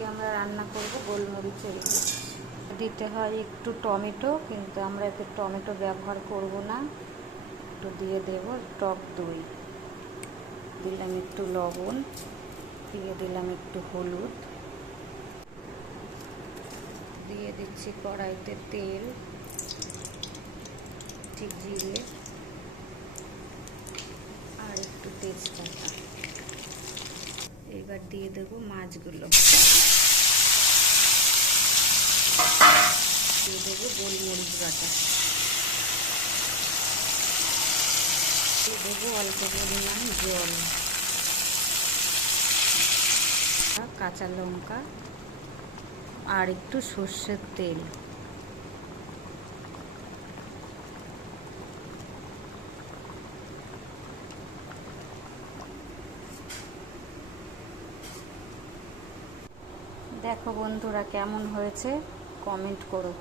আজকে আমরা রান্না করব গোলমরিচের ইলিশ। দিতে হয় একটু টমেটো, কিন্তু আমরা এতে টমেটো ব্যবহার করব না। একটু দিয়ে দেব টক দই, দিলাম একটু লবণ, দিয়ে দিলাম একটু হলুদ, দিয়ে দিচ্ছি কড়াইতে তেল, ঠিক জিরে আর একটু তেজপাতা। এবার দিয়ে দেবো মাছগুলো, দিয়ে দেবো গোলমরিচ বাটা, দিয়ে দেবো অল্প পরিমাণ জল, কাঁচা লঙ্কা আর একটু সর্ষের তেল। দেখো বন্ধুরা কেমন হয়েছে, কমেন্ট করো।